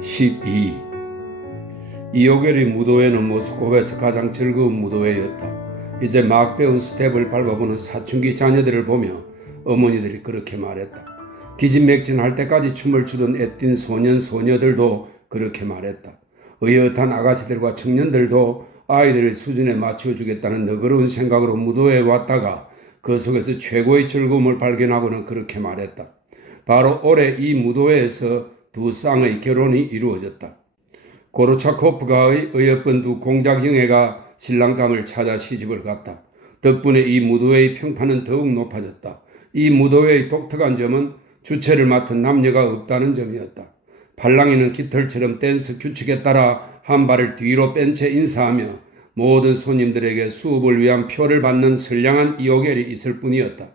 12. 이호결이 무도회는 모스크바에서 가장 즐거운 무도회였다. 이제 막 배운 스텝을 밟아보는 사춘기 자녀들을 보며 어머니들이 그렇게 말했다. 기진맥진할 때까지 춤을 추던 애띤 소년 소녀들도 그렇게 말했다. 의젓한 아가씨들과 청년들도 아이들의 수준에 맞춰주겠다는 너그러운 생각으로 무도회에 왔다가 그 속에서 최고의 즐거움을 발견하고는 그렇게 말했다. 바로 올해 이 무도회에서 두 쌍의 결혼이 이루어졌다. 고르차코프가의 어여쁜 두 공작 형제가 신랑감을 찾아 시집을 갔다. 덕분에 이 무도회의 평판은 더욱 높아졌다. 이 무도회의 독특한 점은 주체를 맡은 남녀가 없다는 점이었다. 팔랑이는 깃털처럼 댄스 규칙에 따라 한 발을 뒤로 뺀 채 인사하며 모든 손님들에게 수업을 위한 표를 받는 선량한 이호결이 있을 뿐이었다.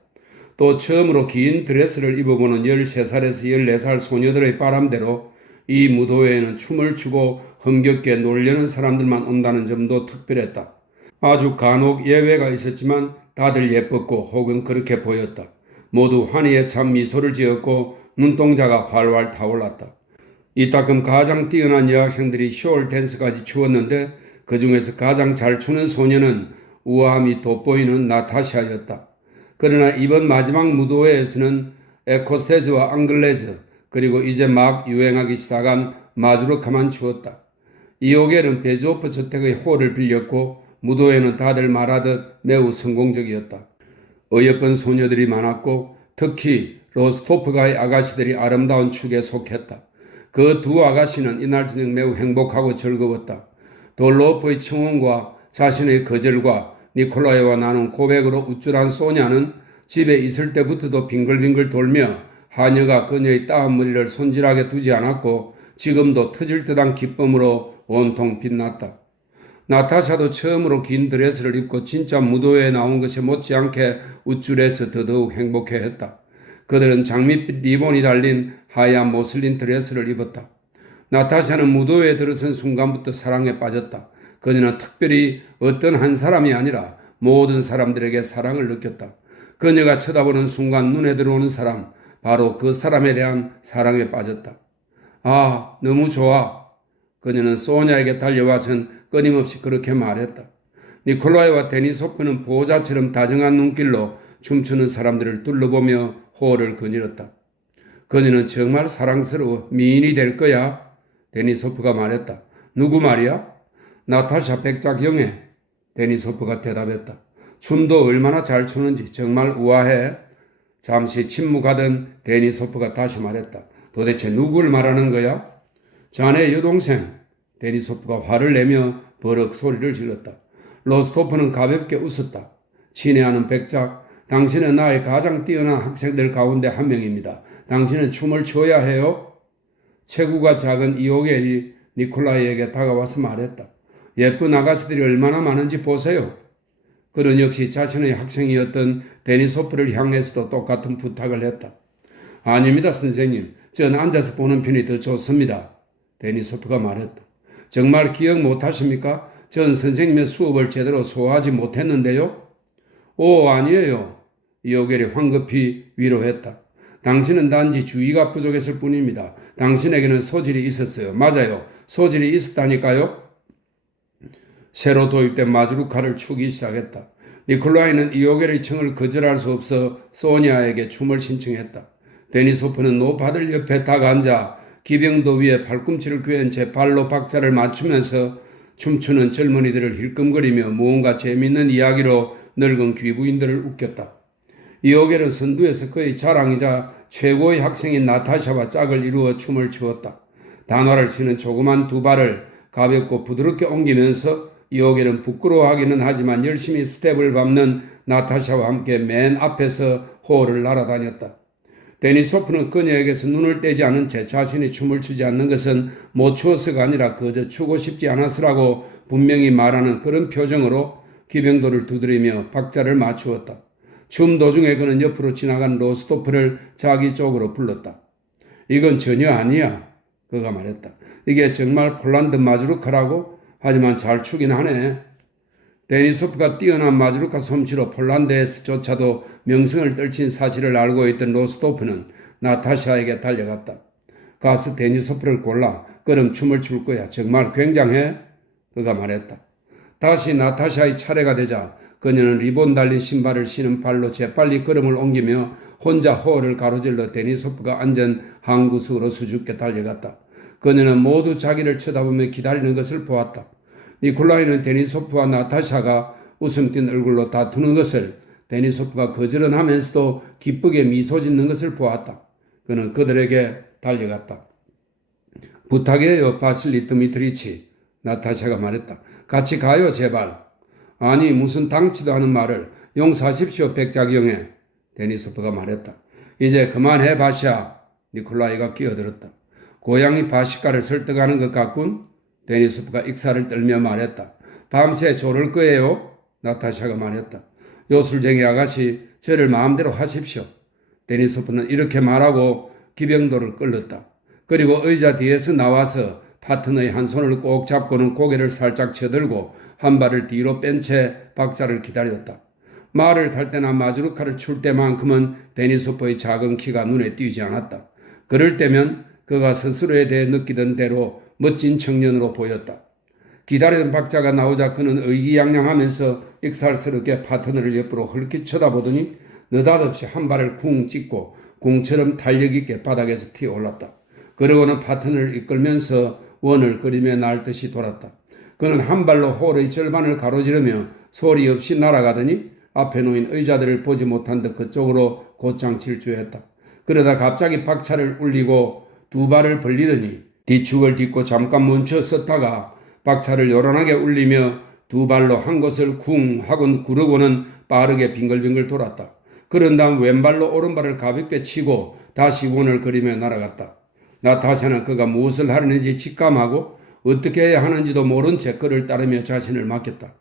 또 처음으로 긴 드레스를 입어보는 13살에서 14살 소녀들의 바람대로 이 무도회에는 춤을 추고 흥겹게 놀려는 사람들만 온다는 점도 특별했다. 아주 간혹 예외가 있었지만 다들 예뻤고 혹은 그렇게 보였다. 모두 환희에 참 미소를 지었고 눈동자가 활활 타올랐다. 이따금 가장 뛰어난 여학생들이 쇼울 댄스까지 추었는데 그 중에서 가장 잘 추는 소녀는 우아함이 돋보이는 나타샤였다. 그러나 이번 마지막 무도회에서는 에코세즈와 앙글레즈 그리고 이제 막 유행하기 시작한 마주르카만 추었다. 이호결은 베즈오프 저택의 홀을 빌렸고 무도회는 다들 말하듯 매우 성공적이었다. 어여쁜 소녀들이 많았고 특히 로스토프가의 아가씨들이 아름다운 축에 속했다. 그 두 아가씨는 이날 저녁 매우 행복하고 즐거웠다. 돌로프의 청혼과 자신의 거절과 니콜라이와 나눈 고백으로 우쭐한 소냐는 집에 있을 때부터도 빙글빙글 돌며 하녀가 그녀의 따은 머리를 손질하게 두지 않았고 지금도 터질 듯한 기쁨으로 온통 빛났다. 나타샤도 처음으로 긴 드레스를 입고 진짜 무도회에 나온 것에 못지않게 우쭐해서 더더욱 행복해했다. 그들은 장밋빛 리본이 달린 하얀 모슬린 드레스를 입었다. 나타샤는 무도회에 들어선 순간부터 사랑에 빠졌다. 그녀는 특별히 어떤 한 사람이 아니라 모든 사람들에게 사랑을 느꼈다. 그녀가 쳐다보는 순간 눈에 들어오는 사람, 바로 그 사람에 대한 사랑에 빠졌다. 아, 너무 좋아. 그녀는 소냐에게 달려와선 끊임없이 그렇게 말했다. 니콜라이와 데니소프는 보호자처럼 다정한 눈길로 춤추는 사람들을 둘러보며 호를 거닐었다. 그녀는 정말 사랑스러워 미인이 될 거야. 데니소프가 말했다. 누구 말이야? 나타샤 백작 형에. 데니소프가 대답했다. 춤도 얼마나 잘 추는지 정말 우아해. 잠시 침묵하던 데니소프가 다시 말했다. 도대체 누굴 말하는 거야? 자네 여동생. 데니소프가 화를 내며 버럭 소리를 질렀다. 로스토프는 가볍게 웃었다. 친애하는 백작, 당신은 나의 가장 뛰어난 학생들 가운데 한 명입니다. 당신은 춤을 춰야 해요? 체구가 작은 이호겔이 니콜라이에게 다가와서 말했다. 예쁜 아가씨들이 얼마나 많은지 보세요. 그는 역시 자신의 학생이었던 데니소프를 향해서도 똑같은 부탁을 했다. 아닙니다, 선생님. 전 앉아서 보는 편이 더 좋습니다. 데니소프가 말했다. 정말 기억 못하십니까? 전 선생님의 수업을 제대로 소화하지 못했는데요. 오, 아니에요. 이호겔이 황급히 위로했다. 당신은 단지 주의가 부족했을 뿐입니다. 당신에게는 소질이 있었어요. 맞아요. 소질이 있었다니까요. 새로 도입된 마즈루카를 추기 시작했다. 니콜라이는 이호겔의 청을 거절할 수 없어 소니아에게 춤을 신청했다. 데니소프는 노파들 옆에 딱 앉아 기병도 위에 팔꿈치를 꿰은 채 발로 박자를 맞추면서 춤추는 젊은이들을 힐끔거리며 무언가 재미있는 이야기로 늙은 귀부인들을 웃겼다. 이호겔은 선두에서 그의 자랑이자 최고의 학생인 나타샤와 짝을 이루어 춤을 추었다. 단화를 치는 조그만 두 발을 가볍고 부드럽게 옮기면서 이호겔은 부끄러워하기는 하지만 열심히 스텝을 밟는 나타샤와 함께 맨 앞에서 홀을 날아다녔다. 데니소프는 그녀에게서 눈을 떼지 않은 채 자신이 춤을 추지 않는 것은 못 추어서가 아니라 그저 추고 싶지 않았으라고 분명히 말하는 그런 표정으로 기병도를 두드리며 박자를 맞추었다. 춤 도중에 그는 옆으로 지나간 로스토프를 자기 쪽으로 불렀다. 이건 전혀 아니야. 그가 말했다. 이게 정말 폴란드 마주르카라고? 하지만 잘 추긴 하네. 데니소프가 뛰어난 마주르카 솜씨로 폴란드에서조차도 명성을 떨친 사실을 알고 있던 로스토프는 나타샤에게 달려갔다. 가서 데니소프를 골라. 그럼 춤을 출 거야. 정말 굉장해? 그가 말했다. 다시 나타샤의 차례가 되자 그녀는 리본 달린 신발을 신은 발로 재빨리 걸음을 옮기며 혼자 호흡을 가로질러 데니소프가 앉은 항구석으로 수줍게 달려갔다. 그녀는 모두 자기를 쳐다보며 기다리는 것을 보았다. 니콜라이는 데니소프와 나타샤가 웃음 띤 얼굴로 다투는 것을, 데니소프가 거절은하면서도 기쁘게 미소 짓는 것을 보았다. 그는 그들에게 달려갔다. 부탁이에요, 바실리 드미트리치. 나타샤가 말했다. 같이 가요, 제발. 아니, 무슨 당치도 않은 말을. 용서하십시오, 백작경에. 데니소프가 말했다. 이제 그만해, 바샤. 니콜라이가 끼어들었다. 고양이 바시카를 설득하는 것 같군. 데니소프가 익사를 떨며 말했다. 밤새 조를 거예요? 나타샤가 말했다. 요술쟁이 아가씨, 저를 마음대로 하십시오. 데니소프는 이렇게 말하고 기병도를 끌었다. 그리고 의자 뒤에서 나와서 파트너의 한 손을 꼭 잡고는 고개를 살짝 쳐들고 한 발을 뒤로 뺀 채 박자를 기다렸다. 말을 탈 때나 마주르카를 출 때만큼은 데니소프의 작은 키가 눈에 띄지 않았다. 그럴 때면 그가 스스로에 대해 느끼던 대로 멋진 청년으로 보였다. 기다리던 박자가 나오자 그는 의기양양하면서 익살스럽게 파트너를 옆으로 헐kit 쳐다보더니 느닷없이 한 발을 쿵 찍고 공처럼 탄력있게 바닥에서 튀어올랐다. 그러고는 파트너를 이끌면서 원을 그리며 날듯이 돌았다. 그는 한 발로 홀의 절반을 가로지르며 소리 없이 날아가더니 앞에 놓인 의자들을 보지 못한 듯 그쪽으로 곧장 질주했다. 그러다 갑자기 박차를 울리고 두 발을 벌리더니 뒤축을 딛고 잠깐 멈춰 섰다가 박차를 요란하게 울리며 두 발로 한 곳을 쿵 하고 구르고는 빠르게 빙글빙글 돌았다. 그런 다음 왼발로 오른발을 가볍게 치고 다시 원을 그리며 날아갔다. 나타샤는 그가 무엇을 하려는지 직감하고 어떻게 해야 하는지도 모른 채 그를 따르며 자신을 맡겼다.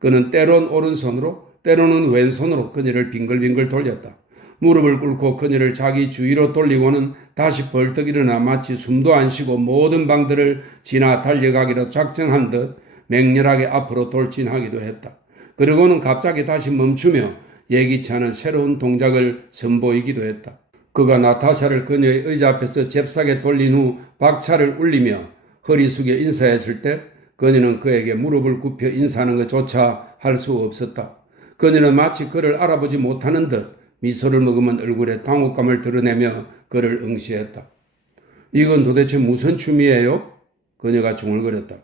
그는 때론 오른손으로 때로는 왼손으로 그녀를 빙글빙글 돌렸다. 무릎을 꿇고 그녀를 자기 주위로 돌리고는 다시 벌떡 일어나 마치 숨도 안 쉬고 모든 방들을 지나 달려가기로 작정한 듯 맹렬하게 앞으로 돌진하기도 했다. 그리고는 갑자기 다시 멈추며 예기치 않은 새로운 동작을 선보이기도 했다. 그가 나타샤를 그녀의 의자 앞에서 잽싸게 돌린 후 박차를 울리며 허리 숙여 인사했을 때 그녀는 그에게 무릎을 굽혀 인사하는 것조차 할 수 없었다. 그녀는 마치 그를 알아보지 못하는 듯 미소를 머금은 얼굴에 당혹감을 드러내며 그를 응시했다. 이건 도대체 무슨 춤이에요? 그녀가 중얼거렸다.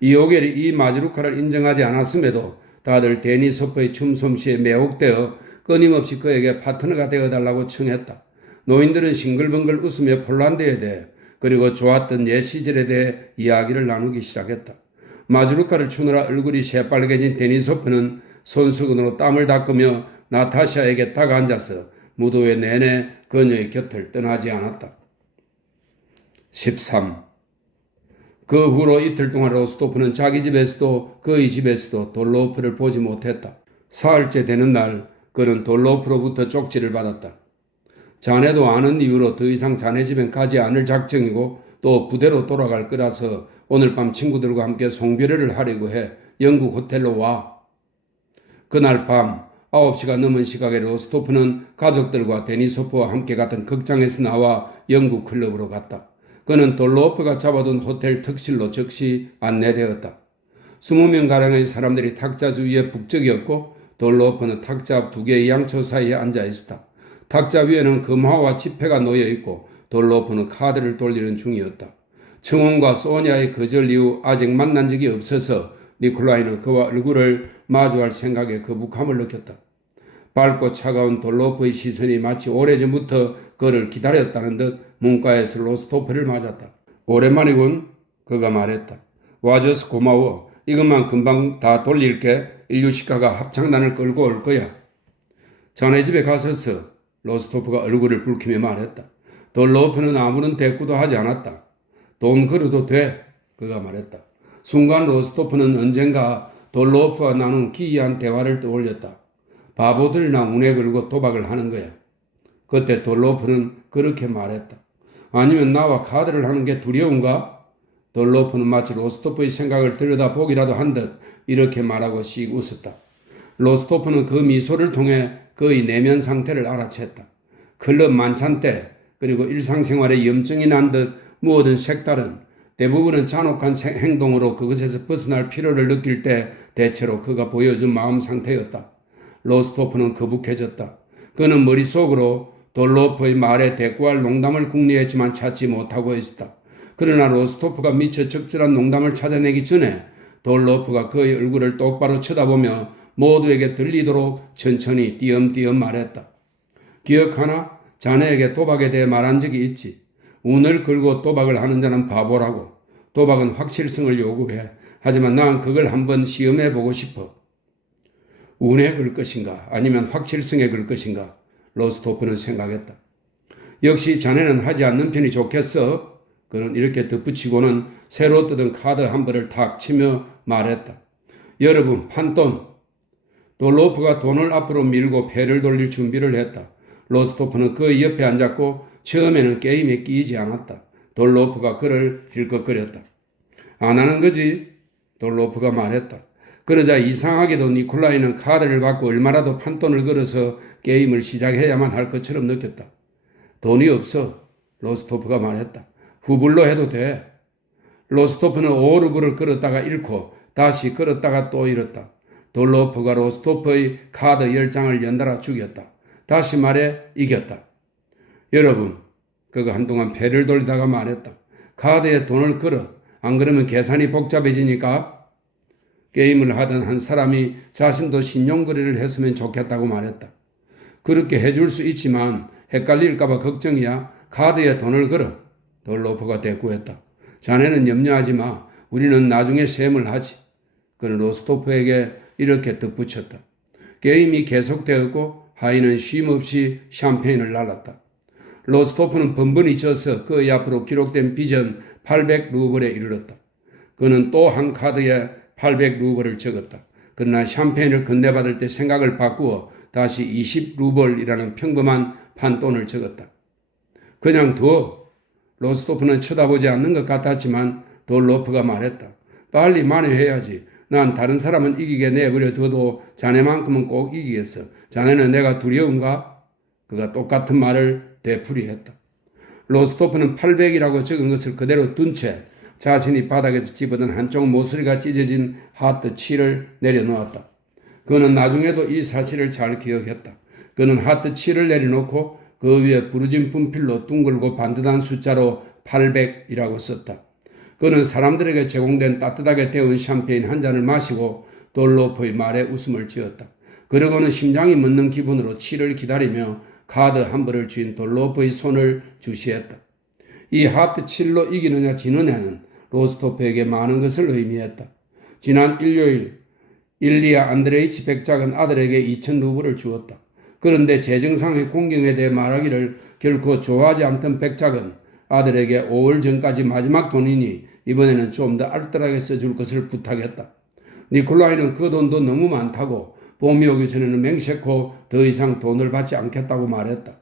이오겔이 이 마즈루카를 인정하지 않았음에도 다들 데니소프의 춤솜씨에 매혹되어 끊임없이 그에게 파트너가 되어달라고 청했다. 노인들은 싱글벙글 웃으며 폴란드에 대해 그리고 좋았던 옛 시절에 대해 이야기를 나누기 시작했다. 마즈루카를 추느라 얼굴이 새빨개진 데니소프는 손수건으로 땀을 닦으며 나타샤에게 딱 앉아서 무도회 내내 그녀의 곁을 떠나지 않았다. 13. 그 후로 이틀 동안 로스토프는 자기 집에서도 그의 집에서도 돌로프를 보지 못했다. 사흘째 되는 날 그는 돌로프로부터 쪽지를 받았다. 자네도 아는 이유로 더 이상 자네 집엔 가지 않을 작정이고 또 부대로 돌아갈 거라서 오늘 밤 친구들과 함께 송별회를 하려고 해. 영국 호텔로 와. 그날 밤 9시가 넘은 시각에 로스토프는 가족들과 데니소프와 함께 갔던 극장에서 나와 영국 클럽으로 갔다. 그는 돌로프가 잡아둔 호텔 특실로 즉시 안내되었다. 20명가량의 사람들이 탁자 주위에 북적이었고 돌로프는 탁자 앞 두 개의 양초 사이에 앉아 있었다. 탁자 위에는 금화와 지폐가 놓여 있고 돌로프는 카드를 돌리는 중이었다. 청혼과 소니아의 거절 이후 아직 만난 적이 없어서 니콜라이는 그와 얼굴을 마주할 생각에 거북함을 느꼈다. 밝고 차가운 돌로프의 시선이 마치 오래전부터 그를 기다렸다는 듯 문가에서 로스토프를 맞았다. 오랜만이군, 그가 말했다. 와줘서 고마워. 이것만 금방 다 돌릴게. 인류식가가 합창단을 끌고 올 거야. 자네 집에 갔었어. 로스토프가 얼굴을 붉히며 말했다. 돌로프는 아무런 대꾸도 하지 않았다. 돈 걸어도 돼, 그가 말했다. 순간 로스토프는 언젠가 돌로프와 나눈 기이한 대화를 떠올렸다. 바보들이나 운에 걸고 도박을 하는 거야. 그때 돌로프는 그렇게 말했다. 아니면 나와 카드를 하는 게 두려운가? 돌로프는 마치 로스토프의 생각을 들여다보기라도 한 듯 이렇게 말하고 씩 웃었다. 로스토프는 그 미소를 통해 그의 내면 상태를 알아챘다. 클럽 만찬 때 그리고 일상생활에 염증이 난 듯 무엇든 색다른, 대부분은 잔혹한 행동으로 그것에서 벗어날 필요를 느낄 때 대체로 그가 보여준 마음 상태였다. 로스토프는 거북해졌다. 그는 머릿속으로 돌로프의 말에 대꾸할 농담을 궁리했지만 찾지 못하고 있었다. 그러나 로스토프가 미처 적절한 농담을 찾아내기 전에 돌로프가 그의 얼굴을 똑바로 쳐다보며 모두에게 들리도록 천천히 띄엄띄엄 말했다. 기억하나? 자네에게 도박에 대해 말한 적이 있지. 운을 걸고 도박을 하는 자는 바보라고. 도박은 확실성을 요구해. 하지만 난 그걸 한번 시험해 보고 싶어. 운에 걸 것인가 아니면 확실성에 걸 것인가? 로스토프는 생각했다. 역시 자네는 하지 않는 편이 좋겠어. 그는 이렇게 덧붙이고는 새로 뜯은 카드 한 벌을 탁 치며 말했다. 여러분, 판돈. 돌로프가 돈을 앞으로 밀고 패를 돌릴 준비를 했다. 로스토프는 그 옆에 앉았고 처음에는 게임에 끼이지 않았다. 돌로프가 그를 힐끗거렸다. 안 하는 거지? 돌로프가 말했다. 그러자 이상하게도 니콜라이는 카드를 받고 얼마라도 판돈을 걸어서 게임을 시작해야만 할 것처럼 느꼈다. 돈이 없어. 로스토프가 말했다. 후불로 해도 돼. 로스토프는 5루블을 걸었다가 잃고 다시 걸었다가 또 잃었다. 돌로프가 로스토프의 카드 10장을 연달아 죽였다. 다시 말해 이겼다. 여러분, 그가 한동안 패를 돌리다가 말했다. 카드에 돈을 걸어. 안 그러면 계산이 복잡해지니까. 게임을 하던 한 사람이 자신도 신용거래를 했으면 좋겠다고 말했다. 그렇게 해줄 수 있지만 헷갈릴까봐 걱정이야. 카드에 돈을 걸어. 돌로프가 대꾸했다. 자네는 염려하지 마. 우리는 나중에 셈을 하지. 그는 로스토프에게 이렇게 덧붙였다. 게임이 계속되었고 하인은 쉼없이 샴페인을 날랐다. 로스토프는 번번이 져서 그의 앞으로 기록된 빚은 800루블에 이르렀다. 그는 또 한 카드에 800루블을 적었다. 그러나 샴페인을 건네받을 때 생각을 바꾸어 다시 20루블이라는 평범한 판돈을 적었다. 그냥 둬. 로스토프는 쳐다보지 않는 것 같았지만 돌로프가 말했다. 빨리 만회해야지. 난 다른 사람은 이기게 내버려 둬도 자네만큼은 꼭 이기겠어. 자네는 내가 두려운가? 그가 똑같은 말을 되풀이했다. 로스토프는 800이라고 적은 것을 그대로 둔 채 자신이 바닥에서 집어든 한쪽 모서리가 찢어진 하트 7을 내려놓았다. 그는 나중에도 이 사실을 잘 기억했다. 그는 하트 7을 내려놓고 그 위에 부러진 분필로 둥글고 반듯한 숫자로 800이라고 썼다. 그는 사람들에게 제공된 따뜻하게 데운 샴페인 한 잔을 마시고 돌로프의 말에 웃음을 지었다. 그러고는 심장이 멎는 기분으로 7을 기다리며 카드 한 벌을 쥔 돌로프의 손을 주시했다. 이 하트 7로 이기느냐 지느냐는 로스토프에게 많은 것을 의미했다. 지난 일요일 일리아 안드레이치 백작은 아들에게 2000루블을 주었다. 그런데 재정상의 공경에 대해 말하기를 결코 좋아하지 않던 백작은 아들에게 5월 전까지 마지막 돈이니 이번에는 좀 더 알뜰하게 써줄 것을 부탁했다. 니콜라이는 그 돈도 너무 많다고 봄이 오기 전에는 맹세코 더 이상 돈을 받지 않겠다고 말했다.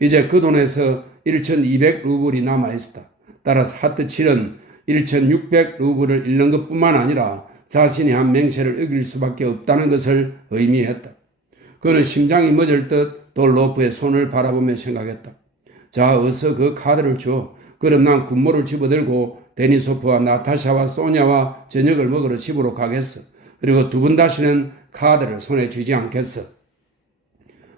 이제 그 돈에서 1200루블이 남아있었다. 따라서 하트 7은 1600루블을 잃는 것뿐만 아니라 자신이 한 맹세를 어길 수밖에 없다는 것을 의미했다. 그는 심장이 멎을 듯 돌로프의 손을 바라보며 생각했다. 자, 어서 그 카드를 줘. 그럼 난 군모를 집어들고 데니소프와 나타샤와 소냐와 저녁을 먹으러 집으로 가겠어. 그리고 두 번 다시는 카드를 손에 쥐지 않겠어.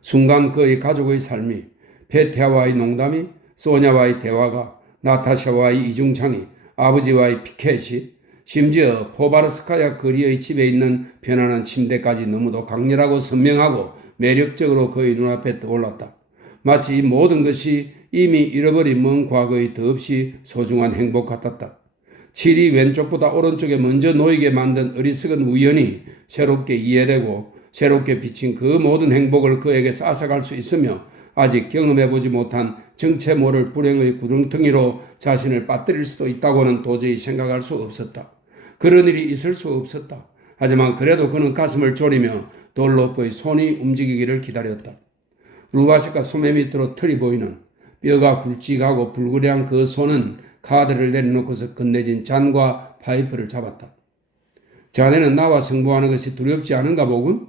순간 그의 가족의 삶이, 페테아와의 농담이, 소냐와의 대화가, 나타샤와의 이중창이, 아버지와의 피켓이, 심지어 포바르스카야 거리의 집에 있는 편안한 침대까지 너무도 강렬하고 선명하고 매력적으로 그의 눈앞에 떠올랐다. 마치 이 모든 것이 이미 잃어버린 먼 과거의 더없이 소중한 행복 같았다. 7이 왼쪽보다 오른쪽에 먼저 놓이게 만든 어리석은 우연이 새롭게 이해되고 새롭게 비친 그 모든 행복을 그에게 앗아갈 수 있으며 아직 경험해보지 못한 정체 모를 불행의 구렁텅이로 자신을 빠뜨릴 수도 있다고는 도저히 생각할 수 없었다. 그런 일이 있을 수 없었다. 하지만 그래도 그는 가슴을 졸이며 돌로프의 손이 움직이기를 기다렸다. 루바시카 소매 밑으로 털이 보이는 뼈가 굵직하고 불그레한 그 손은 카드를 내려놓고서 건네진 잔과 파이프를 잡았다. 자네는 나와 승부하는 것이 두렵지 않은가 보군?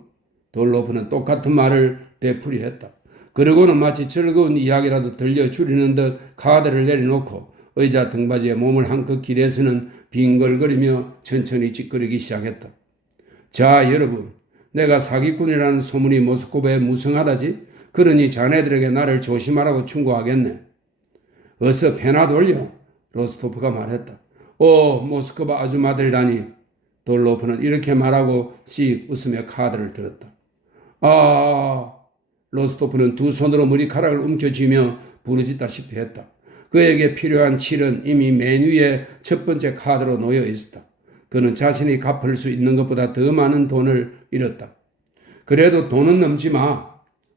돌로프는 똑같은 말을 되풀이했다. 그러고는 마치 즐거운 이야기라도 들려주려는 듯 카드를 내려놓고 의자 등받이에 몸을 한껏 기대서는 빙글거리며 천천히 찌끄리기 시작했다. 자, 여러분, 내가 사기꾼이라는 소문이 모스크바에 무성하다지? 그러니 자네들에게 나를 조심하라고 충고하겠네. 어서 패나 돌려. 로스토프가 말했다. 오, 모스크바 아줌마들다니. 돌로프는 이렇게 말하고 씩 웃으며 카드를 들었다. 아, 로스토프는 두 손으로 머리카락을 움켜쥐며 부르짖다시피 했다. 그에게 필요한 칠은 이미 메뉴에 첫 번째 카드로 놓여 있었다. 그는 자신이 갚을 수 있는 것보다 더 많은 돈을 잃었다. 그래도 돈은 넘지 마.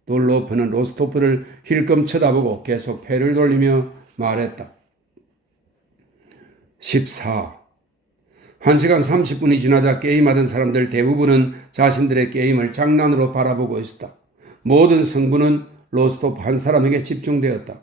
돌로프는 로스토프를 힐끔 쳐다보고 계속 패를 돌리며 말했다. 14. 1시간 30분이 지나자 게임하던 사람들 대부분은 자신들의 게임을 장난으로 바라보고 있었다. 모든 성분은 로스토프 한 사람에게 집중되었다.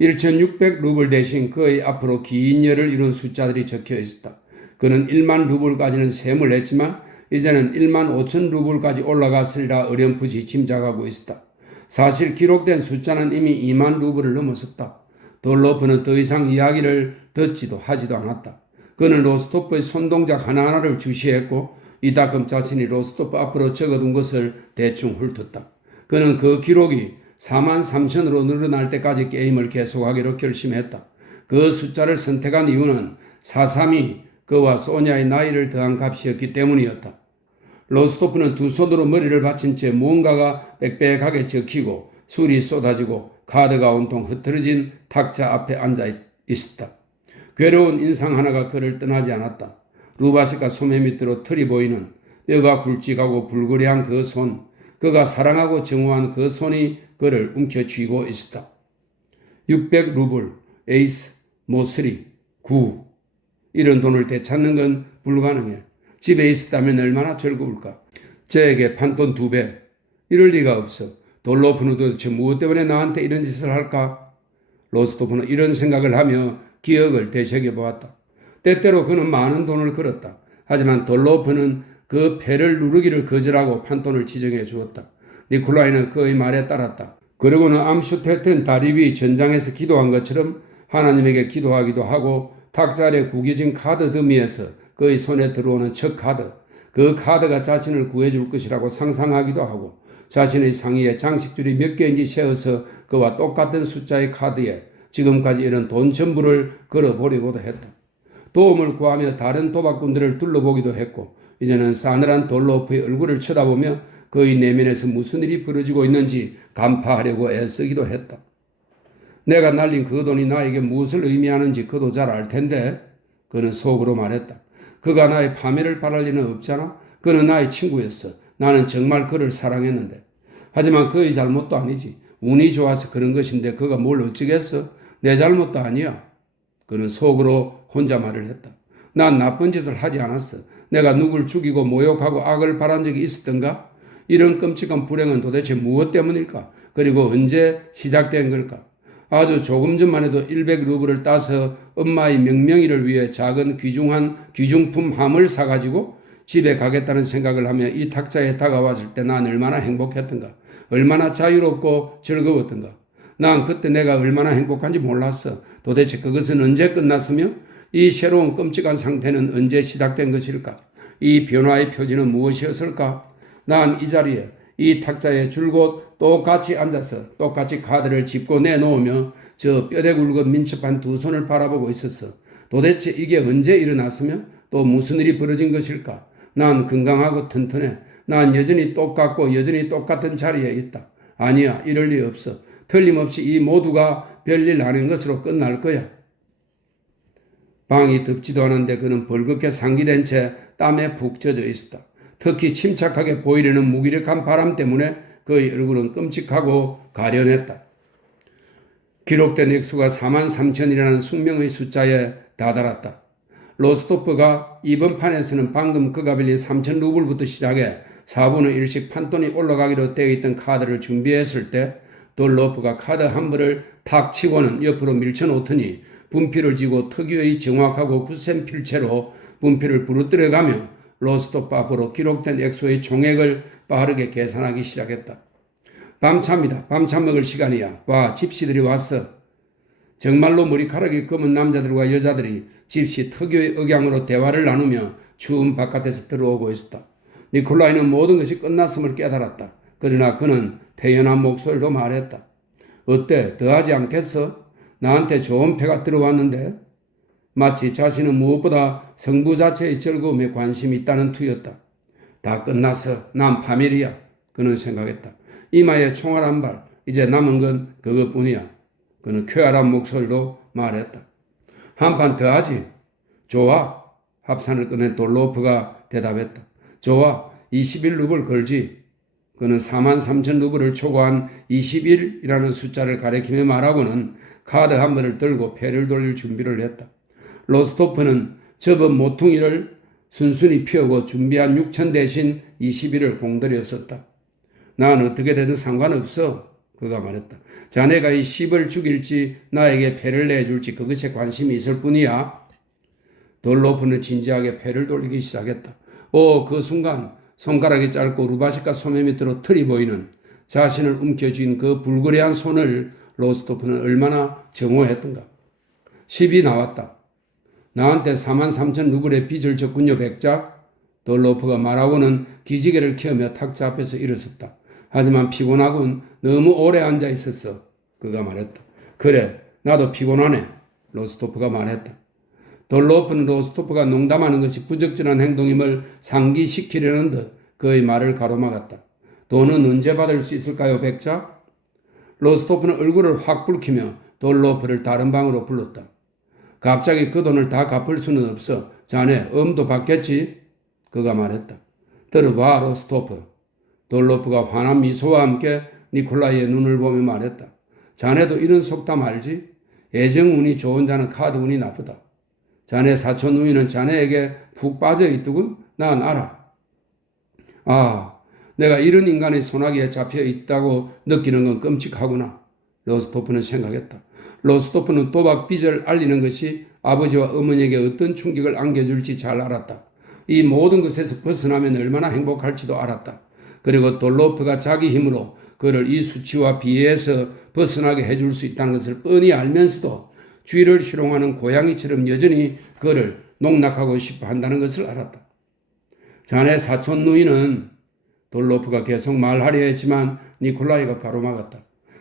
1,600 루블 대신 그의 앞으로 긴 열을 이룬 숫자들이 적혀 있었다. 그는 1만 루블까지는 셈을 했지만 이제는 1만 5천 루블까지 올라갔으리라 어렴풋이 짐작하고 있었다. 사실 기록된 숫자는 이미 2만 루블을 넘었었다. 돌로프는 더 이상 이야기를 듣지도 하지도 않았다. 그는 로스토프의 손동작 하나하나를 주시했고 이따금 자신이 로스토프 앞으로 적어둔 것을 대충 훑었다. 그는 그 기록이 4만 3천으로 늘어날 때까지 게임을 계속하기로 결심했다. 그 숫자를 선택한 이유는 432 그와 소냐의 나이를 더한 값이었기 때문이었다. 로스토프는 두 손으로 머리를 받친 채 무언가가 빽빽하게 적히고 술이 쏟아지고 카드가 온통 흐트러진 탁자 앞에 앉아 있었다. 괴로운 인상 하나가 그를 떠나지 않았다. 루바시카 소매 밑으로 털이 보이는 뼈가 굵직하고 불그레한 그 손, 그가 사랑하고 정오한 그 손이 그를 움켜쥐고 있었다. 600 루블, 에이스, 모스리, 9. 이런 돈을 되찾는 건 불가능해. 집에 있었다면 얼마나 즐거울까. 쟤에게 판돈 2배. 이럴 리가 없어. 돌로프는 도대체 무엇 때문에 나한테 이런 짓을 할까? 로스토프는 이런 생각을 하며 기억을 되새겨보았다. 때때로 그는 많은 돈을 걸었다. 하지만 돌로프는 그 패를 누르기를 거절하고 판돈을 지정해 주었다. 니콜라이는 그의 말에 따랐다. 그리고는 암슈테튼 다리 위 전장에서 기도한 것처럼 하나님에게 기도하기도 하고 탁자 아래 구겨진 카드 더미에서 그의 손에 들어오는 첫 카드, 그 카드가 자신을 구해줄 것이라고 상상하기도 하고 자신의 상의에 장식줄이 몇 개인지 세어서 그와 똑같은 숫자의 카드에 지금까지 이런 돈 전부를 걸어보려고도 했다. 도움을 구하며 다른 도박꾼들을 둘러보기도 했고 이제는 싸늘한 돌로프의 얼굴을 쳐다보며 그의 내면에서 무슨 일이 벌어지고 있는지 간파하려고 애쓰기도 했다. 내가 날린 그 돈이 나에게 무엇을 의미하는지 그도 잘 알 텐데 그는 속으로 말했다. 그가 나의 파멸을 바랄 리는 없잖아. 그는 나의 친구였어. 나는 정말 그를 사랑했는데. 하지만 그의 잘못도 아니지. 운이 좋아서 그런 것인데 그가 뭘 어쩌겠어. 내 잘못도 아니야. 그는 속으로 혼자 말을 했다. 난 나쁜 짓을 하지 않았어. 내가 누굴 죽이고 모욕하고 악을 바란 적이 있었던가? 이런 끔찍한 불행은 도대체 무엇 때문일까? 그리고 언제 시작된 걸까? 아주 조금 전만 해도 100 루블을 따서 엄마의 명명의를 위해 작은 귀중한 귀중품 함을 사가지고 집에 가겠다는 생각을 하며 이 탁자에 다가왔을 때 난 얼마나 행복했던가. 얼마나 자유롭고 즐거웠던가. 난 그때 내가 얼마나 행복한지 몰랐어. 도대체 그것은 언제 끝났으며 이 새로운 끔찍한 상태는 언제 시작된 것일까? 이 변화의 표지는 무엇이었을까? 난 이 자리에 이 탁자에 줄곧 똑같이 앉아서 똑같이 카드를 짚고 내놓으며 저 뼈대 굵은 민첩한 두 손을 바라보고 있었어. 도대체 이게 언제 일어났으며 또 무슨 일이 벌어진 것일까? 난 건강하고 튼튼해. 난 여전히 똑같고 여전히 똑같은 자리에 있다. 아니야, 이럴 리 없어. 틀림없이 이 모두가 별일 아닌 것으로 끝날 거야. 방이 덥지도 않은데 그는 벌겋게 상기된 채 땀에 푹 젖어 있었다. 특히 침착하게 보이려는 무기력한 바람 때문에 그의 얼굴은 끔찍하고 가련했다. 기록된 액수가 4만 3천이라는 숙명의 숫자에 다다랐다. 로스토프가 이번 판에서는 방금 그가 빌린 3천 루블부터 시작해 4분의 1씩 판돈이 올라가기로 되어 있던 카드를 준비했을 때 돌로프가 카드 한 벌을 탁 치고는 옆으로 밀쳐놓더니 분필을 쥐고 특유의 정확하고 굳센 필체로 분필을 부러뜨려가며 로스토프 앞으로 기록된 액수의 총액을 빠르게 계산하기 시작했다. 밤참이다. 밤참 먹을 시간이야. 와, 집시들이 왔어. 정말로 머리카락이 검은 남자들과 여자들이 집시 특유의 억양으로 대화를 나누며 추운 바깥에서 들어오고 있었다. 니콜라이는 모든 것이 끝났음을 깨달았다. 그러나 그는 태연한 목소리로 말했다. 어때? 더하지 않겠어? 나한테 좋은 패가 들어왔는데? 마치 자신은 무엇보다 성부 자체의 즐거움에 관심이 있다는 투였다. 다 끝났어. 난 파멸이야. 그는 생각했다. 이마에 총알 한 발. 이제 남은 건 그것뿐이야. 그는 쾌활한 목소리로 말했다. 한 판 더 하지? 좋아. 합산을 꺼낸 돌로프가 대답했다. 좋아. 21루블 걸지. 그는 43,000루블을 초과한 21이라는 숫자를 가리키며 말하고는 카드 한 번을 들고 패를 돌릴 준비를 했다. 로스토프는 접은 모퉁이를 순순히 피우고 준비한 6,000 대신 21을 공들여 썼다. 난 어떻게 되든 상관없어. 그가 말했다. 자네가 이 10을 죽일지 나에게 패를 내줄지 그것에 관심이 있을 뿐이야. 돌로프는 진지하게 패를 돌리기 시작했다. 그 순간 손가락이 짧고 루바시카 소매 밑으로 털이 보이는 자신을 움켜쥔 그 불그레한 손을 로스토프는 얼마나 정오했던가. 10이 나왔다. 나한테 43,000루블의 빚을 졌군요, 백작. 돌로프가 말하고는 기지개를 켜며 탁자 앞에서 일어섰다. 하지만 피곤하군. 너무 오래 앉아 있었어. 그가 말했다. 그래, 나도 피곤하네. 로스토프가 말했다. 돌로프는 로스토프가 농담하는 것이 부적절한 행동임을 상기시키려는 듯 그의 말을 가로막았다. 돈은 언제 받을 수 있을까요, 백작? 로스토프는 얼굴을 확 붉히며 돌로프를 다른 방으로 불렀다. 갑자기 그 돈을 다 갚을 수는 없어. 자네 엄도 받겠지? 그가 말했다. 들어봐, 로스토프. 돌로프가 환한 미소와 함께 니콜라이의 눈을 보며 말했다. 자네도 이런 속담 알지? 애정운이 좋은 자는 카드운이 나쁘다. 자네 사촌 누이는 자네에게 푹 빠져 있더군? 난 알아. 내가 이런 인간의 소나기에 잡혀 있다고 느끼는 건 끔찍하구나. 로스토프는 생각했다. 로스토프는 또박 빚을 알리는 것이 아버지와 어머니에게 어떤 충격을 안겨줄지 잘 알았다. 이 모든 것에서 벗어나면 얼마나 행복할지도 알았다. 그리고 돌로프가 자기 힘으로 그를 이 수치와 비애에서 벗어나게 해줄 수 있다는 것을 뻔히 알면서도 쥐를 희롱하는 고양이처럼 여전히 그를 농락하고 싶어 한다는 것을 알았다. 자네 사촌 누이는 돌로프가 계속 말하려 했지만 니콜라이가 가로막았다.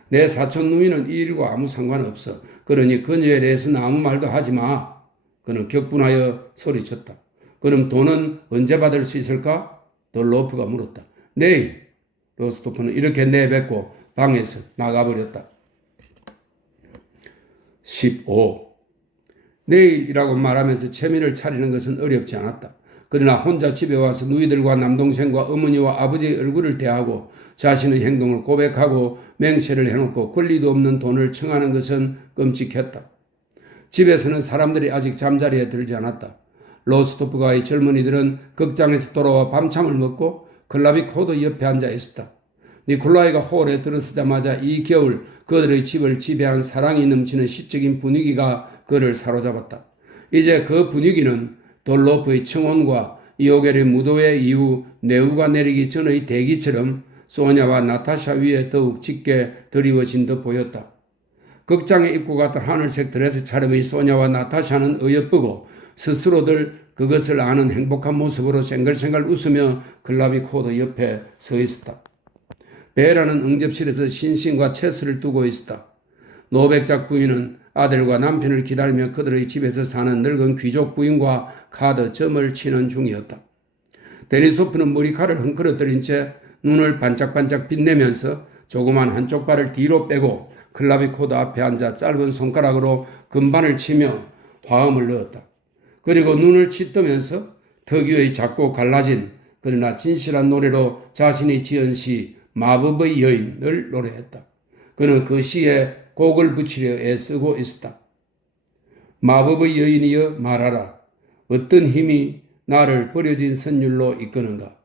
내 사촌 누이는 이 일과 아무 상관없어. 그러니 그녀에 대해서는 아무 말도 하지 마. 그는 격분하여 소리쳤다. 그럼 돈은 언제 받을 수 있을까? 돌로프가 물었다. 내일. 로스토프는 이렇게 내뱉고 방에서 나가버렸다. 15. 내일이라고 말하면서 체면을 차리는 것은 어렵지 않았다. 그러나 혼자 집에 와서 누이들과 남동생과 어머니와 아버지의 얼굴을 대하고 자신의 행동을 고백하고 맹세를 해놓고 권리도 없는 돈을 청하는 것은 끔찍했다. 집에서는 사람들이 아직 잠자리에 들지 않았다. 로스토프가의 젊은이들은 극장에서 돌아와 밤참을 먹고 클라비코드 옆에 앉아 있었다. 니콜라이가 홀에 들어서자마자 이 겨울 그들의 집을 지배한 사랑이 넘치는 시적인 분위기가 그를 사로잡았다. 이제 그 분위기는 돌로프의 청혼과 이오겔의 무도회 이후 내후가 내리기 전의 대기처럼 소냐와 나타샤 위에 더욱 짙게 드리워진 듯 보였다. 극장에 입고 갔던 하늘색 드레스 차림의 소냐와 나타샤는 어여쁘고 스스로들 그것을 아는 행복한 모습으로 생글생글 웃으며 클라비코드 옆에 서 있었다. 베라는 응접실에서 신신과 체스를 두고 있었다. 노백작 부인은 아들과 남편을 기다리며 그들의 집에서 사는 늙은 귀족 부인과 카드 점을 치는 중이었다. 데니소프는 머리카락을 헝클어뜨린 채 눈을 반짝반짝 빛내면서 조그만 한쪽 발을 뒤로 빼고 클라비코드 앞에 앉아 짧은 손가락으로 금반을 치며 화음을 넣었다. 그리고 눈을 치뜨면서 특유의 작고 갈라진 그러나 진실한 노래로 자신이 지은 시 마법의 여인을 노래했다. 그는 그 시에 곡을 붙이려 애쓰고 있었다. 마법의 여인이여 말하라. 어떤 힘이 나를 버려진 선율로 이끄는가?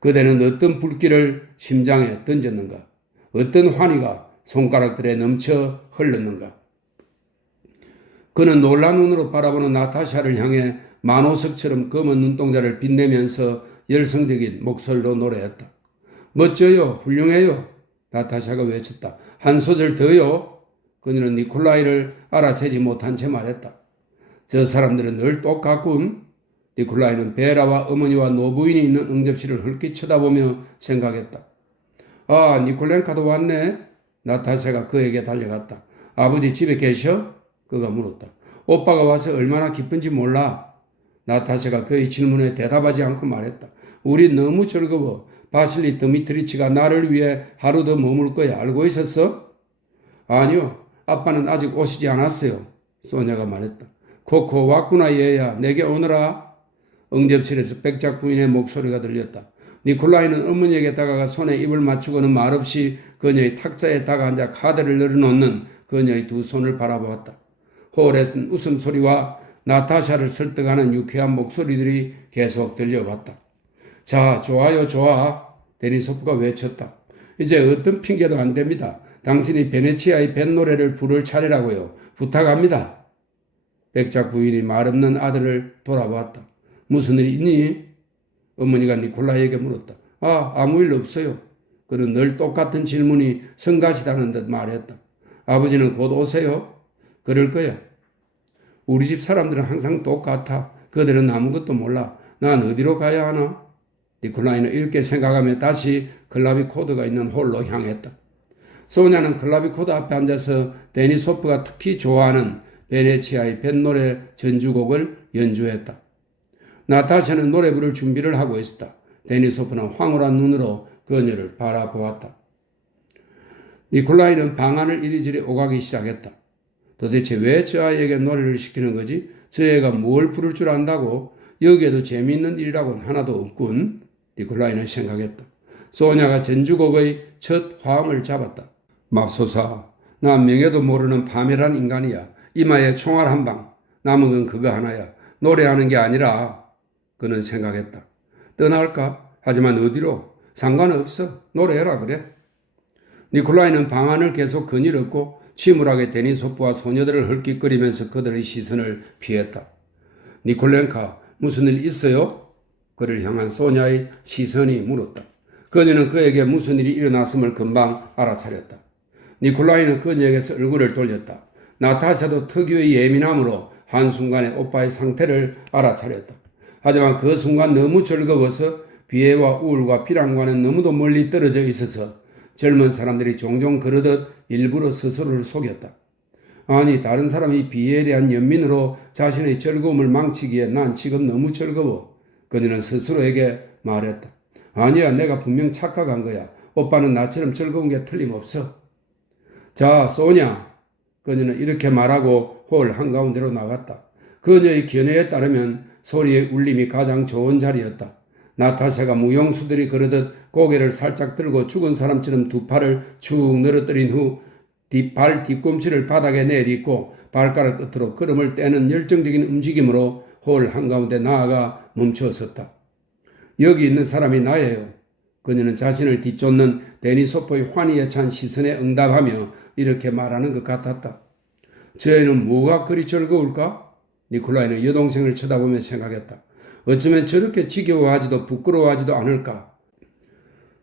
그대는 어떤 불길을 심장에 던졌는가? 어떤 환희가 손가락들에 넘쳐 흘렀는가? 그는 놀란 눈으로 바라보는 나타샤를 향해 만호석처럼 검은 눈동자를 빛내면서 열성적인 목소리로 노래했다. 멋져요. 훌륭해요. 나타샤가 외쳤다. 한 소절 더요. 그녀는 니콜라이를 알아채지 못한 채 말했다. 저 사람들은 늘 똑같군. 니콜라이는 베라와 어머니와 노부인이 있는 응접실을 흘낏 쳐다보며 생각했다. 아, 니콜렌카도 왔네. 나타샤가 그에게 달려갔다. 아버지 집에 계셔? 그가 물었다. 오빠가 와서 얼마나 기쁜지 몰라. 나타샤가 그의 질문에 대답하지 않고 말했다. 우리 너무 즐거워. 바실리 드미트리치가 나를 위해 하루 더 머물 거야. 알고 있었어? 아니요. 아빠는 아직 오시지 않았어요. 소냐가 말했다. 코코 왔구나 얘야. 내게 오너라. 응접실에서 백작 부인의 목소리가 들렸다. 니콜라이는 어머니에게 다가가 손에 입을 맞추고는 말없이 그녀의 탁자에 다가앉아 카드를 늘어놓는 그녀의 두 손을 바라보았다. 홀에는 웃음소리와 나타샤를 설득하는 유쾌한 목소리들이 계속 들려왔다. 자, 좋아요, 좋아. 데니소프가 외쳤다. 이제 어떤 핑계도 안 됩니다. 당신이 베네치아의 뱃노래를 부를 차례라고요. 부탁합니다. 백작 부인이 말없는 아들을 돌아보았다. 무슨 일 있니? 어머니가 니콜라이에게 물었다. 아, 아무 일 없어요. 그는 늘 똑같은 질문이 성가시다는 듯 말했다. 아버지는 곧 오세요? 그럴 거야. 우리 집 사람들은 항상 똑같아. 그들은 아무것도 몰라. 난 어디로 가야 하나? 니콜라이는 이렇게 생각하며 다시 클라비코드가 있는 홀로 향했다. 소냐는 클라비코드 앞에 앉아서 데니소프가 특히 좋아하는 베네치아의 뱃노래 전주곡을 연주했다. 나타샤는 노래 부를 준비를 하고 있었다. 데니소프는 황홀한 눈으로 그녀를 바라보았다. 니콜라이는 방 안을 이리저리 오가기 시작했다. 도대체 왜 저 아이에게 노래를 시키는 거지? 저 애가 뭘 부를 줄 안다고? 여기에도 재미있는 일이라고는 하나도 없군. 니콜라이는 생각했다. 소냐가 전주곡의 첫 화음을 잡았다. 맙소사, 나 명예도 모르는 파멸한 인간이야. 이마에 총알 한 방, 남은 건 그거 하나야. 노래하는 게 아니라. 그는 생각했다. 떠날까? 하지만 어디로? 상관없어. 노래해라 그래. 니콜라이는 방 안을 계속 거닐었고 침울하게 데니소프와 소녀들을 헐깃거리면서 그들의 시선을 피했다. 니콜렌카, 무슨 일 있어요? 그를 향한 소냐의 시선이 물었다. 그녀는 그에게 무슨 일이 일어났음을 금방 알아차렸다. 니콜라이는 그녀에게서 얼굴을 돌렸다. 나타샤도 특유의 예민함으로 한순간에 오빠의 상태를 알아차렸다. 하지만 그 순간 너무 즐거워서 비애와 우울과 비랑과는 너무도 멀리 떨어져 있어서 젊은 사람들이 종종 그러듯 일부러 스스로를 속였다. 아니, 다른 사람이 비애에 대한 연민으로 자신의 즐거움을 망치기에 난 지금 너무 즐거워. 그녀는 스스로에게 말했다. 아니야, 내가 분명 착각한 거야. 오빠는 나처럼 즐거운 게 틀림없어. 자, 소냐. 그녀는 이렇게 말하고 홀 한가운데로 나갔다. 그녀의 견해에 따르면 소리의 울림이 가장 좋은 자리였다. 나타샤가 무용수들이 그러듯 고개를 살짝 들고 죽은 사람처럼 두 팔을 축 늘어뜨린 후 발 뒤꿈치를 바닥에 내딛고 발가락 끝으로 걸음을 떼는 열정적인 움직임으로 홀 한가운데 나아가 멈추었었다. 여기 있는 사람이 나예요. 그녀는 자신을 뒤쫓는 데니소프의 환희에 찬 시선에 응답하며 이렇게 말하는 것 같았다. 저 애는 뭐가 그리 즐거울까? 니콜라이는 여동생을 쳐다보며 생각했다. 어쩌면 저렇게 지겨워하지도 부끄러워하지도 않을까?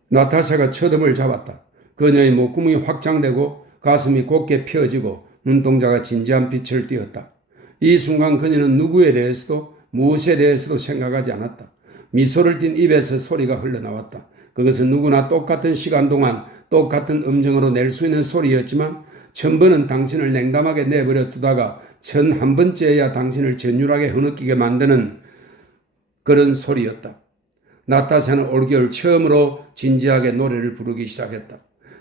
나타샤가 첫음을 잡았다. 그녀의 목구멍이 확장되고 가슴이 곧게 펴지고 눈동자가 진지한 빛을 띄었다. 이 순간 그녀는 누구에 대해서도 무엇에 대해서도 생각하지 않았다. 미소를 띤 입에서 소리가 흘러나왔다. 그것은 누구나 똑같은 시간 동안 똑같은 음정으로 낼 수 있는 소리였지만 천번은 당신을 냉담하게 내버려 두다가 1001번째야 당신을 전율하게 흐느끼게 만드는 그런 소리였다. 나타샤는 올겨울 처음으로 진지하게 노래를 부르기 시작했다.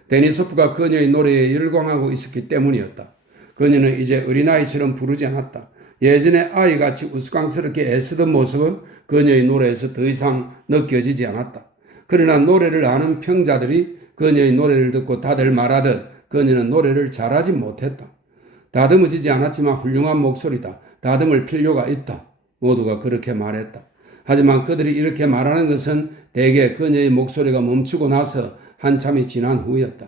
데니소프가 그녀의 노래에 열광하고 있었기 때문이었다. 그녀는 이제 어린아이처럼 부르지 않았다. 예전에 아이같이 우스꽝스럽게 애쓰던 모습은 그녀의 노래에서 더 이상 느껴지지 않았다. 그러나 노래를 아는 평자들이 그녀의 노래를 듣고 다들 말하듯 그녀는 노래를 잘하지 못했다. 다듬어지지 않았지만 훌륭한 목소리다. 다듬을 필요가 있다. 모두가 그렇게 말했다. 하지만 그들이 이렇게 말하는 것은 대개 그녀의 목소리가 멈추고 나서 한참이 지난 후였다.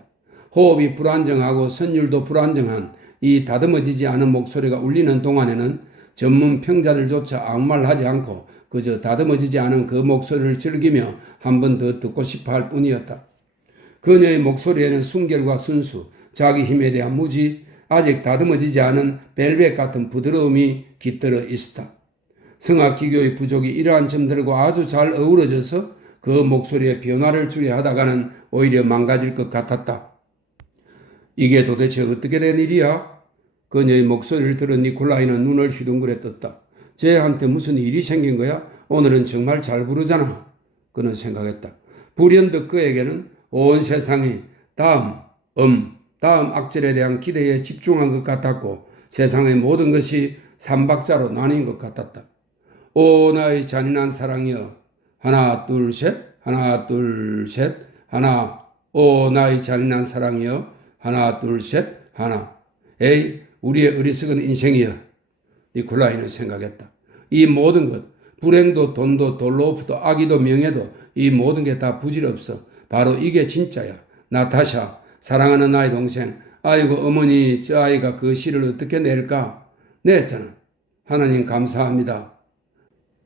호흡이 불안정하고 선율도 불안정한 이 다듬어지지 않은 목소리가 울리는 동안에는 전문 평자들조차 아무 말 하지 않고 그저 다듬어지지 않은 그 목소리를 즐기며 한 번 더 듣고 싶어 할 뿐이었다. 그녀의 목소리에는 순결과 순수, 자기 힘에 대한 무지, 아직 다듬어지지 않은 벨벳 같은 부드러움이 깃들어 있었다. 성악 기교의 부족이 이러한 점들과 아주 잘 어우러져서 그 목소리의 변화를 주려 하다가는 오히려 망가질 것 같았다. 이게 도대체 어떻게 된 일이야? 그녀의 목소리를 들은 니콜라이는 눈을 휘둥그레 떴다. 쟤한테 무슨 일이 생긴 거야? 오늘은 정말 잘 부르잖아. 그는 생각했다. 불현듯 그에게는 온 세상이 다음 악절에 대한 기대에 집중한 것 같았고 세상의 모든 것이 삼박자로 나뉜 것 같았다. 오 나의 잔인한 사랑이여 하나 둘 셋 하나 둘 셋 하나 오 나의 잔인한 사랑이여 하나 둘 셋 하나 에이 우리의 어리석은 인생이여 니콜라이는 생각했다. 이 모든 것 불행도 돈도 돌로프도 악의도 명예도 이 모든 게 다 부질없어. 바로 이게 진짜야. 나타샤 사랑하는 나의 동생 아이고 어머니 저 아이가 그 시를 어떻게 낼까? 냈잖아. 하나님 감사합니다.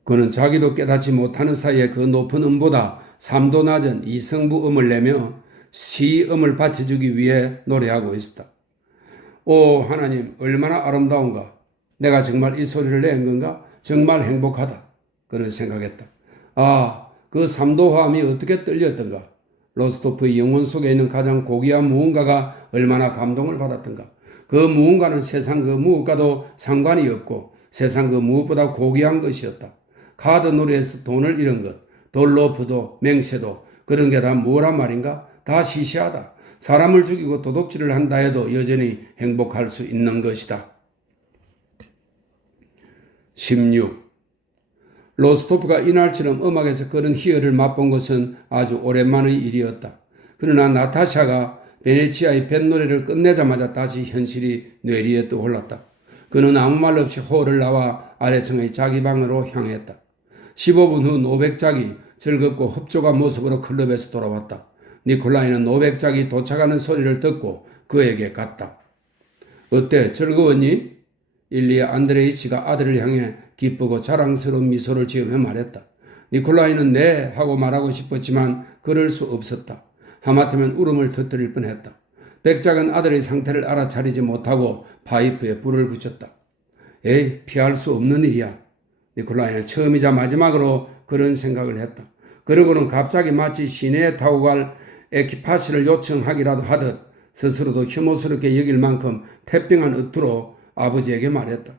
그는 자기도 깨닫지 못하는 사이에 그 높은 음보다 3도 낮은 이성부 음을 내며 시음을 받쳐주기 위해 노래하고 있었다. 오 하나님 얼마나 아름다운가. 내가 정말 이 소리를 낸 건가? 정말 행복하다. 그는 생각했다. 아, 그 3도화음이 어떻게 떨렸던가. 로스토프의 영혼 속에 있는 가장 고귀한 무언가가 얼마나 감동을 받았던가. 그 무언가는 세상 그 무엇과도 상관이 없고 세상 그 무엇보다 고귀한 것이었다. 카드 놀이에서 돈을 잃은 것, 돌로프도 맹세도 그런 게 다 뭐란 말인가? 다 시시하다. 사람을 죽이고 도둑질을 한다 해도 여전히 행복할 수 있는 것이다. 16. 로스토프가 이날처럼 음악에서 그런 희열을 맛본 것은 아주 오랜만의 일이었다. 그러나 나타샤가 베네치아의 뱃노래를 끝내자마자 다시 현실이 뇌리에 떠올랐다. 그는 아무 말 없이 홀을 나와 아래층의 자기 방으로 향했다. 15분 후 노백작이 즐겁고 흡족한 모습으로 클럽에서 돌아왔다. 니콜라이는 노백작이 도착하는 소리를 듣고 그에게 갔다. 어때? 즐거웠니? 일리아 안드레이치가 아들을 향해 기쁘고 자랑스러운 미소를 지으며 말했다. 니콜라이는 네 하고 말하고 싶었지만 그럴 수 없었다. 하마터면 울음을 터뜨릴 뻔했다. 백작은 아들의 상태를 알아차리지 못하고 파이프에 불을 붙였다. 에이 피할 수 없는 일이야. 니콜라이는 처음이자 마지막으로 그런 생각을 했다. 그러고는 갑자기 마치 시내에 타고 갈 에키파시를 요청하기라도 하듯 스스로도 혐오스럽게 여길 만큼 태평한 어투로 아버지에게 말했다.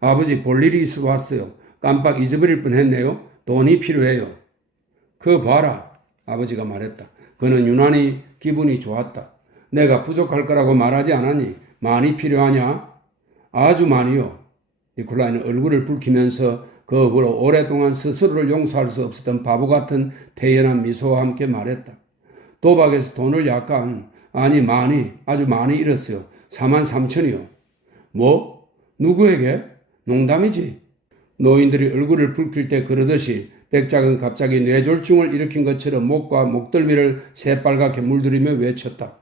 아버지 볼 일이 있어 왔어요. 깜빡 잊어버릴 뻔했네요. 돈이 필요해요. 그 봐라. 아버지가 말했다. 그는 유난히 기분이 좋았다. 내가 부족할 거라고 말하지 않았니? 많이 필요하냐? 아주 많이요. 니콜라이는 얼굴을 붉히면서 그 후로 오랫동안 스스로를 용서할 수 없었던 바보 같은 태연한 미소와 함께 말했다. 도박에서 돈을 약간, 아니 많이, 아주 많이 잃었어요. 43,000이요. 뭐? 누구에게? 농담이지. 노인들이 얼굴을 붉힐 때 그러듯이 백작은 갑자기 뇌졸중을 일으킨 것처럼 목과 목덜미를 새빨갛게 물들이며 외쳤다.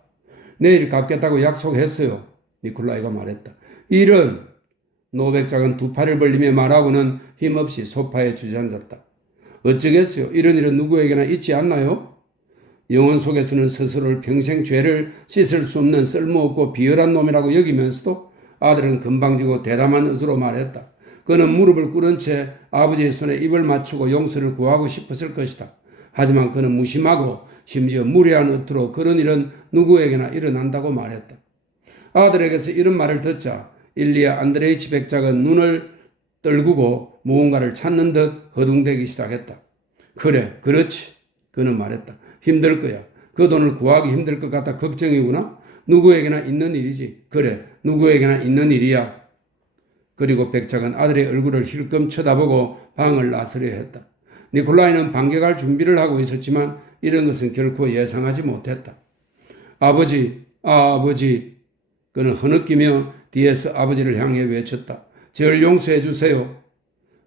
내일 갚겠다고 약속했어요. 니콜라이가 말했다. 이런 노백작은 두 팔을 벌리며 말하고는 힘없이 소파에 주저앉았다. 어쩌겠어요. 이런 일은 누구에게나 있지 않나요? 영혼 속에서는 스스로를 평생 죄를 씻을 수 없는 쓸모없고 비열한 놈이라고 여기면서도 아들은 건방지고 대담한 의수로 말했다. 그는 무릎을 꿇은 채 아버지의 손에 입을 맞추고 용서를 구하고 싶었을 것이다. 하지만 그는 무심하고 심지어 무례한 의투로 그런 일은 누구에게나 일어난다고 말했다. 아들에게서 이런 말을 듣자 일리아 안드레이치 백작은 눈을 떨구고 무언가를 찾는 듯 허둥대기 시작했다. 그래, 그렇지. 그는 말했다. 힘들 거야. 그 돈을 구하기 힘들 것 같아 걱정이구나. 누구에게나 있는 일이지. 그래, 누구에게나 있는 일이야. 그리고 백작은 아들의 얼굴을 힐끔 쳐다보고 방을 나서려 했다. 니콜라이는 반격할 준비를 하고 있었지만 이런 것은 결코 예상하지 못했다. 아버지, 아버지. 그는 흐느끼며 뒤에서 아버지를 향해 외쳤다. 저를 용서해 주세요.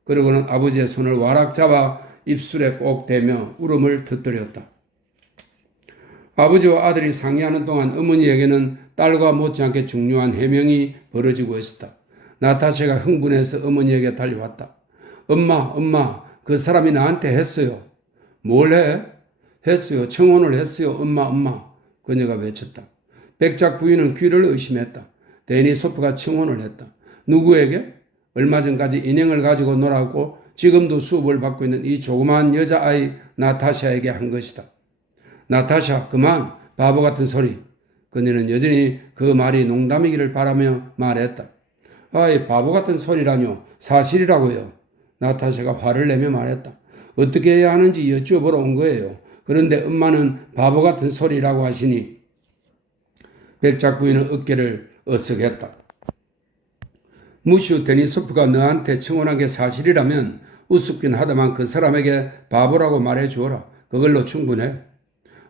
그러고는 아버지의 손을 와락 잡아 입술에 꼭 대며 울음을 터뜨렸다. 아버지와 아들이 상의하는 동안 어머니에게는 딸과 못지않게 중요한 해명이 벌어지고 있었다. 나타샤가 흥분해서 어머니에게 달려왔다. 엄마, 그 사람이 나한테 했어요. 뭘 해? 했어요. 청혼을 했어요. 엄마. 그녀가 외쳤다. 백작 부인은 귀를 의심했다. 데니소프가 청혼을 했다. 누구에게? 얼마 전까지 인형을 가지고 놀았고 지금도 수업을 받고 있는 이 조그마한 여자아이 나타샤에게 한 것이다. 나타샤, 그만, 바보 같은 소리. 그녀는 여전히 그 말이 농담이기를 바라며 말했다. 아이, 바보 같은 소리라뇨. 사실이라고요. 나타샤가 화를 내며 말했다. 어떻게 해야 하는지 여쭈어보러 온 거예요. 그런데 엄마는 바보 같은 소리라고 하시니 백작 부인은 어깨를 어쓱했다. 무슈 데니소프가 너한테 청혼한 게 사실이라면 우습긴 하다만 그 사람에게 바보라고 말해 주어라. 그걸로 충분해.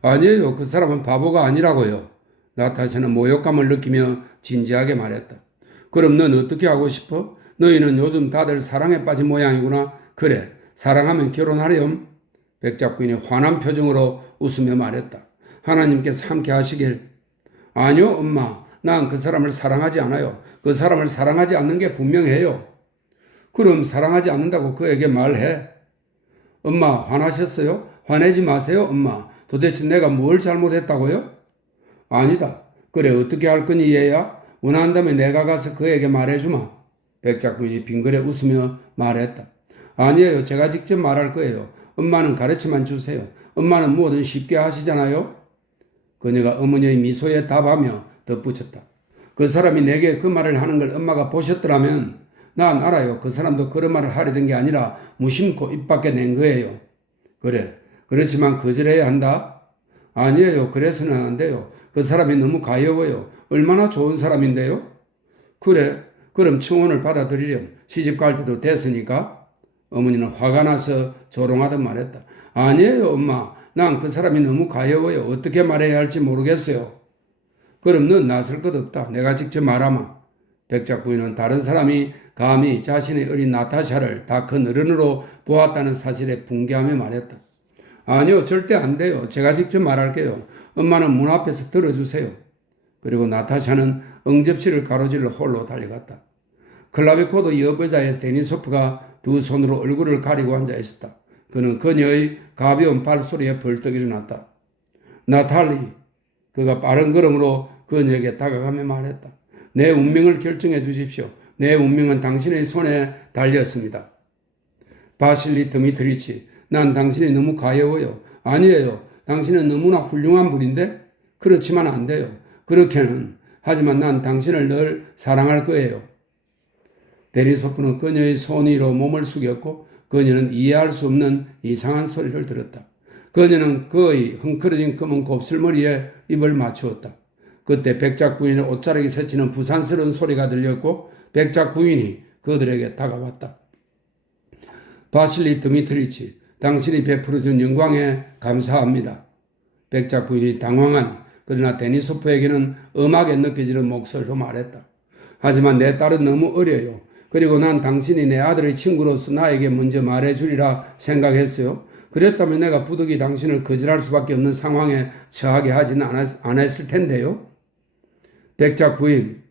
아니에요. 그 사람은 바보가 아니라고요. 나타샤는 모욕감을 느끼며 진지하게 말했다. 그럼 넌 어떻게 하고 싶어? 너희는 요즘 다들 사랑에 빠진 모양이구나. 그래, 사랑하면 결혼하렴. 백작 부인이 환한 표정으로 웃으며 말했다. 하나님께서 함께 하시길. 아니요, 엄마. 난 그 사람을 사랑하지 않아요. 그 사람을 사랑하지 않는 게 분명해요. 그럼 사랑하지 않는다고 그에게 말해. 엄마, 화나셨어요? 화내지 마세요, 엄마. 도대체 내가 뭘 잘못했다고요? 아니다. 그래, 어떻게 할 거니, 얘야? 원한다면 내가 가서 그에게 말해주마. 백작 부인이 빙그레 웃으며 말했다. 아니에요. 제가 직접 말할 거예요. 엄마는 가르쳐만 주세요. 엄마는 뭐든 쉽게 하시잖아요. 그녀가 어머니의 미소에 답하며 덧붙였다. 그 사람이 내게 그 말을 하는 걸 엄마가 보셨더라면 난 알아요. 그 사람도 그런 말을 하려던 게 아니라 무심코 입 밖에 낸 거예요. 그래. 그렇지만 거절해야 한다? 아니에요. 그래서는 안 돼요. 그 사람이 너무 가여워요. 얼마나 좋은 사람인데요? 그래. 그럼 청혼을 받아들이렴. 시집 갈 때도 됐으니까. 어머니는 화가 나서 조롱하듯 말했다. 아니에요, 엄마. 난 그 사람이 너무 가여워요. 어떻게 말해야 할지 모르겠어요. 그럼 넌 나설 것 없다. 내가 직접 말하마. 백작 부인은 다른 사람이 감히 자신의 어린 나타샤를 다 큰 어른으로 보았다는 사실에 붕괴하며 말했다. 아니요, 절대 안 돼요. 제가 직접 말할게요. 엄마는 문 앞에서 들어주세요. 그리고 나타샤는 응접실을 가로질러 홀로 달려갔다. 클라베코드 옆 의자에 데니소프가 두 손으로 얼굴을 가리고 앉아 있었다. 그는 그녀의 가벼운 발소리에 벌떡 일어났다. 나탈리, 그가 빠른 걸음으로 그녀에게 다가가며 말했다. 내 운명을 결정해 주십시오. 내 운명은 당신의 손에 달렸습니다. 바실리 드미트리치, 난 당신이 너무 가여워요. 아니에요. 당신은 너무나 훌륭한 분인데? 그렇지만 안 돼요. 그렇게는. 하지만 난 당신을 늘 사랑할 거예요. 데니소프는 그녀의 손 위로 몸을 숙였고 그녀는 이해할 수 없는 이상한 소리를 들었다. 그녀는 그의 흥크러진 검은 곱슬머리에 입을 맞추었다. 그때 백작 부인의 옷자락이 스치는 부산스러운 소리가 들렸고 백작 부인이 그들에게 다가왔다. 바실리 드미트리치, 당신이 베풀어준 영광에 감사합니다. 백작 부인이 당황한 그러나 데니소프에게는 엄하게 느껴지는 목소리로 말했다. 하지만 내 딸은 너무 어려요. 그리고 난 당신이 내 아들의 친구로서 나에게 먼저 말해주리라 생각했어요. 그랬다면 내가 부득이 당신을 거절할 수밖에 없는 상황에 처하게 하지는 않았을 텐데요. 백작 부인,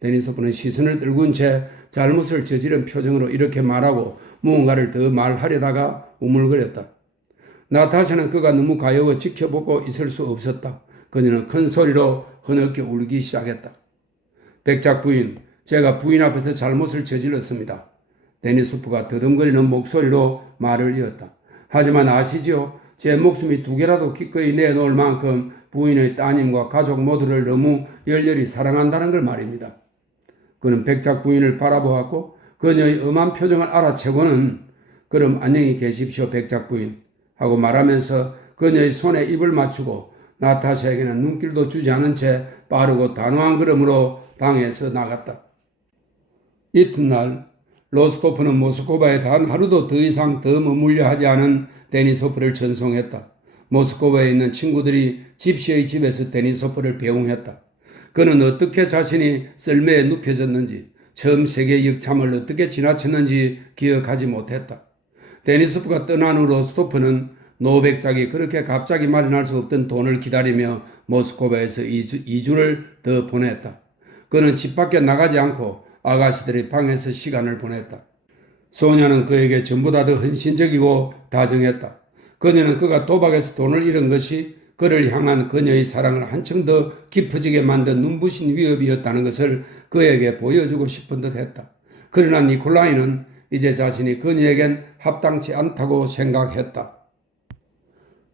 데니소프는 시선을 떨군 채 잘못을 저지른 표정으로 이렇게 말하고 무언가를 더 말하려다가 우물거렸다. 나타샤는 그가 너무 가여워 지켜보고 있을 수 없었다. 그녀는 큰 소리로 흐느껴 울기 시작했다. 백작 부인, 제가 부인 앞에서 잘못을 저질렀습니다. 데니소프가 더듬거리는 목소리로 말을 이었다. 하지만 아시지요? 제 목숨이 두 개라도 기꺼이 내놓을 만큼 부인의 따님과 가족 모두를 너무 열렬히 사랑한다는 걸 말입니다. 그는 백작 부인을 바라보았고 그녀의 엄한 표정을 알아채고는 그럼 안녕히 계십시오 백작 부인 하고 말하면서 그녀의 손에 입을 맞추고 나타샤에게는 눈길도 주지 않은 채 빠르고 단호한 걸음으로 방에서 나갔다. 이튿날 로스토프는 모스크바에 단 하루도 더 이상 더 머물려 하지 않은 데니소프를 전송했다. 모스크바에 있는 친구들이 집시의 집에서 데니소프를 배웅했다. 그는 어떻게 자신이 썰매에 눕혀졌는지, 처음 세계 역참을 어떻게 지나쳤는지 기억하지 못했다. 데니소프가 떠난 후 로스토프는 노백작이 그렇게 갑자기 마련할 수 없던 돈을 기다리며 모스크바에서 2주를 더 보냈다. 그는 집 밖에 나가지 않고 아가씨들의 방에서 시간을 보냈다. 소녀는 그에게 전보다 더 헌신적이고 다정했다. 그녀는 그가 도박에서 돈을 잃은 것이 그를 향한 그녀의 사랑을 한층 더 깊어지게 만든 눈부신 위협이었다는 것을 그에게 보여주고 싶은 듯 했다. 그러나 니콜라이는 이제 자신이 그녀에겐 합당치 않다고 생각했다.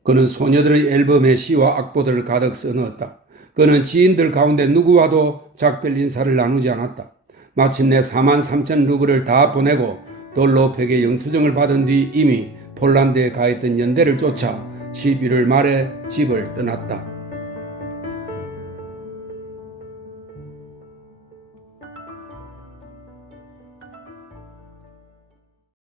그는 소녀들의 앨범에 시와 악보들을 가득 써넣었다. 그는 지인들 가운데 누구와도 작별 인사를 나누지 않았다. 마침내 43,000 루블을 다 보내고 돌로펙의 영수증을 받은 뒤 이미 폴란드에 가 있던 연대를 쫓아 11월 말에 집을 떠났다.